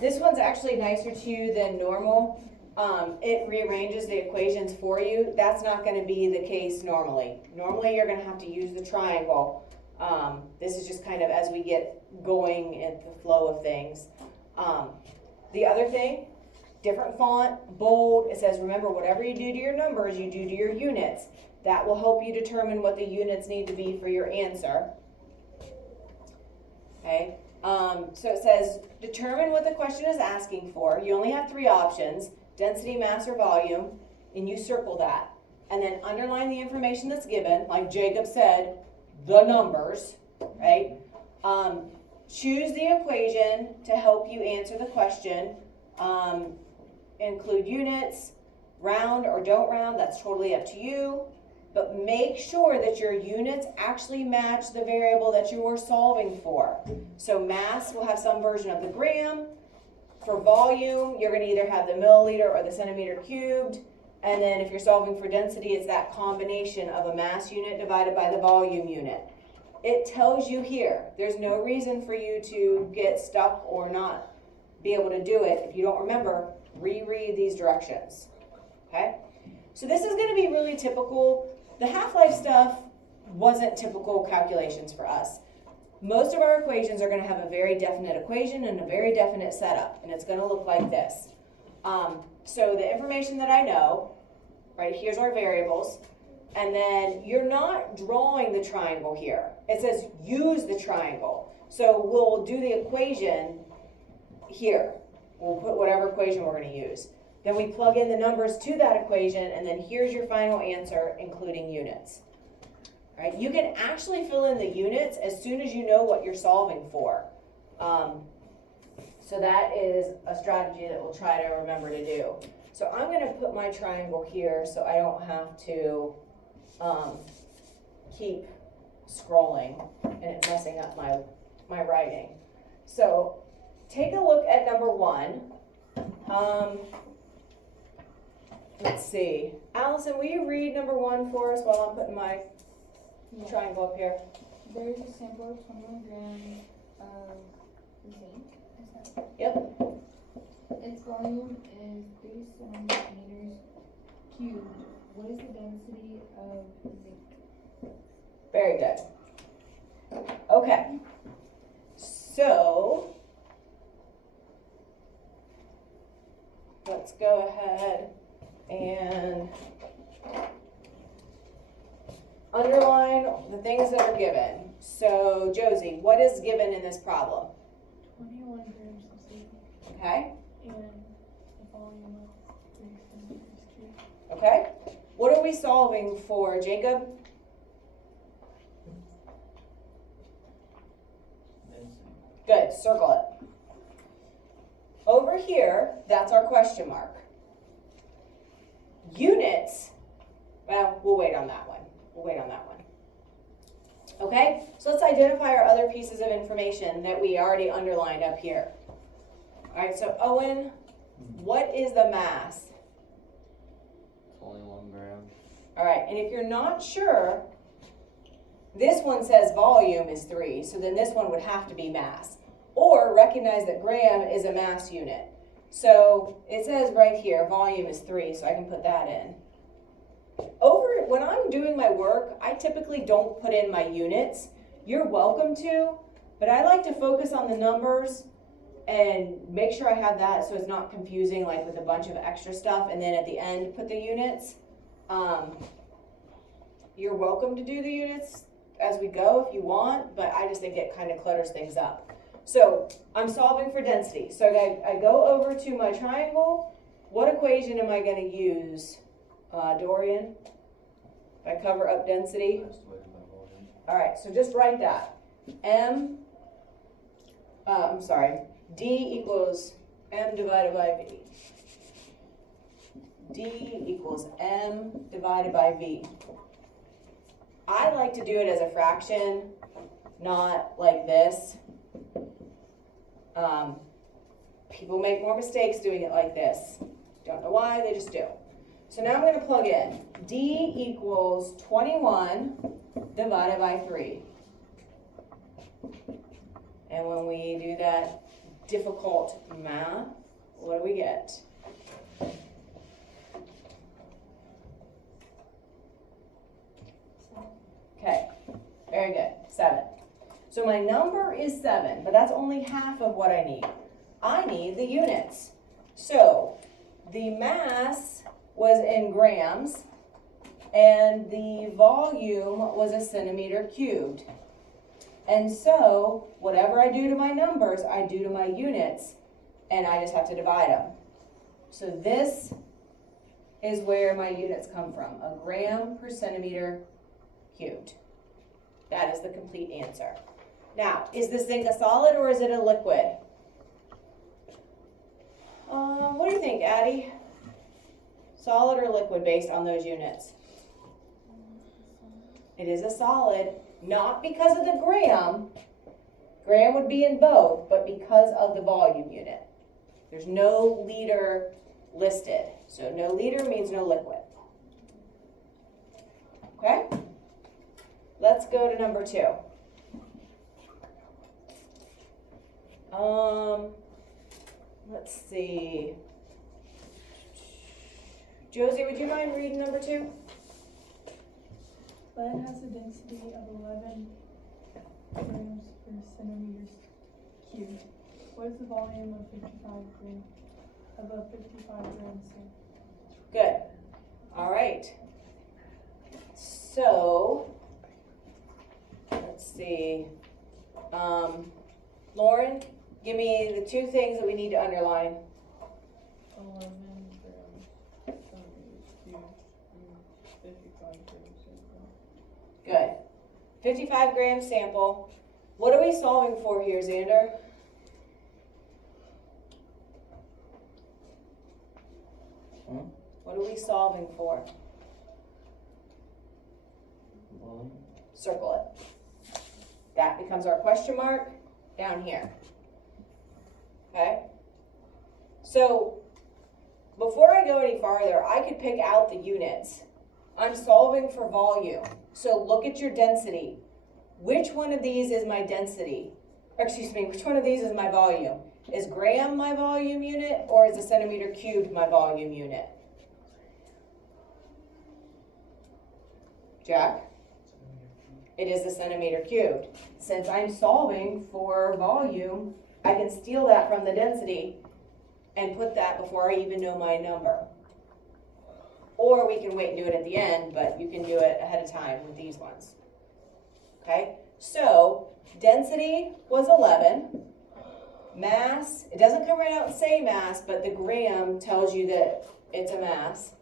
This one's actually nicer to you than normal. It rearranges the equations for you. That's not going to be the case normally. Normally you're going to have to use the triangle. This is just kind of as we get going in the flow of things. The other thing, different font, bold. It says, remember, whatever you do to your numbers, you do to your units. That will help you determine what the units need to be for your answer. Okay. So it says, determine what the question is asking for. You only have 3 options, density, mass, or volume, and you circle that. And then underline the information that's given, like Jacob said, the numbers, right? Choose the equation to help you answer the question. Include units, round or don't round, that's totally up to you. But make sure that your units actually match the variable that you are solving for. So mass will have some version of the gram. For volume, you're going to either have the milliliter or the centimeter cubed. And then if you're solving for density, it's that combination of a mass unit divided by the volume unit. It tells you here. There's no reason for you to get stuck or not be able to do it. If you don't remember, reread these directions. Okay? So this is going to be really typical. The half-life stuff wasn't typical calculations for us. Most of our equations are going to have a very definite equation and a very definite setup, and it's going to look like this. So the information that I know, right, here's our variables, and then you're not drawing the triangle here. It says use the triangle. So we'll do the equation here. We'll put whatever equation we're going to use. Then we plug in the numbers to that equation, and then here's your final answer, including units. All right, you can actually fill in the units as soon as you know what you're solving for. So that is a strategy that we'll try to remember to do. So I'm going to put my triangle here so I don't have to keep scrolling and it messing up my writing. So take a look at number 1. Let's see. Allison, will you read number 1 for us while I'm putting my triangle up here? There is a sample of 21 grams of zinc. Is that Yep. Its volume is 37 meters cubed. What is the density of zinc? Very good. Okay. So let's go ahead and underline the things that are given. So Josie, what is given in this problem? 21 grams of zinc Okay. and a volume of 37 meters cubed. Okay. What are we solving for, Jacob? Good, circle it. Over here, that's our question mark. Units, well, we'll wait on that one. Okay, so let's identify our other pieces of information that we already underlined up here. All right, so Owen, what is the mass? 21 grams. All right, and if you're not sure, this one says volume is 3, so then this one would have to be mass. Or recognize that gram is a mass unit. So it says right here, volume is 3, so I can put that in. When I'm doing my work, I typically don't put in my units. You're welcome to, but I like to focus on the numbers and make sure I have that so it's not confusing, like with a bunch of extra stuff, and then at the end put the units. You're welcome to do the units as we go if you want, but I just think it kind of clutters things up. So I'm solving for density. So I go over to my triangle. What equation am I going to use, Dorian? If I cover up density. All right, so just write that. D equals M divided by V. D equals M divided by V. I like to do it as a fraction, not like this. People make more mistakes doing it like this. Don't know why, they just do. So now I'm going to plug in. D equals 21 divided by 3. And when we do that difficult math. What do we get? Okay, very good, 7. So my number is 7, but that's only half of what I need. I need the units. So the mass was in grams, and the volume was a centimeter cubed. And so whatever I do to my numbers, I do to my units, and I just have to divide them. So this is where my units come from, a gram per centimeter cubed. That is the complete answer. Now, is this thing a solid or is it a liquid? What do you think, Addie? Solid or liquid based on those units? It is a solid, not because of the gram. Gram would be in both, but because of the volume unit. There's no liter listed. So no liter means no liquid. Okay? Let's go to number 2. Let's see. Josie, would you mind reading number 2? Lead has a density of 11 grams per centimeter cubed. What is the volume of 55 grams? Good. All right. So, let's see. Lauren, give me the 2 things that we need to underline. 11 grams centimeters cubed and 55 grams sample. Good. 55 gram sample. What are we solving for here, Xander? What are we solving for? Circle it. That becomes our question mark down here. Okay? So, before I go any farther, I could pick out the units. I'm solving for volume. So look at your density. Which one of these is my density? Or excuse me, which one of these is my volume? Is gram my volume unit or is a centimeter cubed my volume unit? Jack? It is a centimeter cubed. Since I'm solving for volume, I can steal that from the density and put that before I even know my number. Or we can wait and do it at the end, but you can do it ahead of time with these ones. Okay, so density was 11. Mass, it doesn't come right out and say mass, but the gram tells you that it's a mass.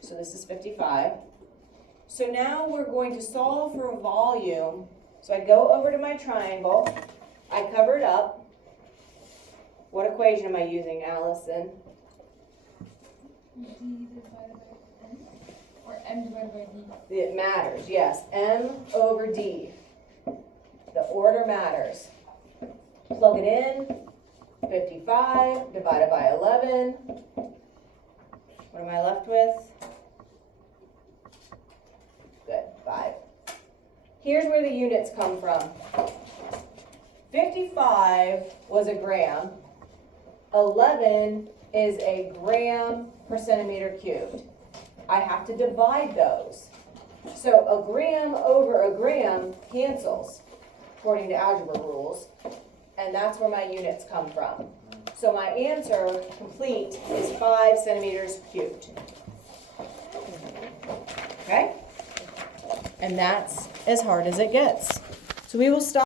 So this is 55. So now we're going to solve for volume. So I go over to my triangle. I cover it up. What equation am I using, Allison? D divided by N? Or M divided by D? It matters, yes. M over D. The order matters. Plug it in. 55 divided by 11. What am I left with? Good, 5. Here's where the units come from. 55 was a gram. 11 is a gram per centimeter cubed. I have to divide those. So a gram over a gram cancels, according to algebra rules, and that's where my units come from. So my answer, complete, is 5 centimeters cubed. Okay? And that's as hard as it gets. So we will stop.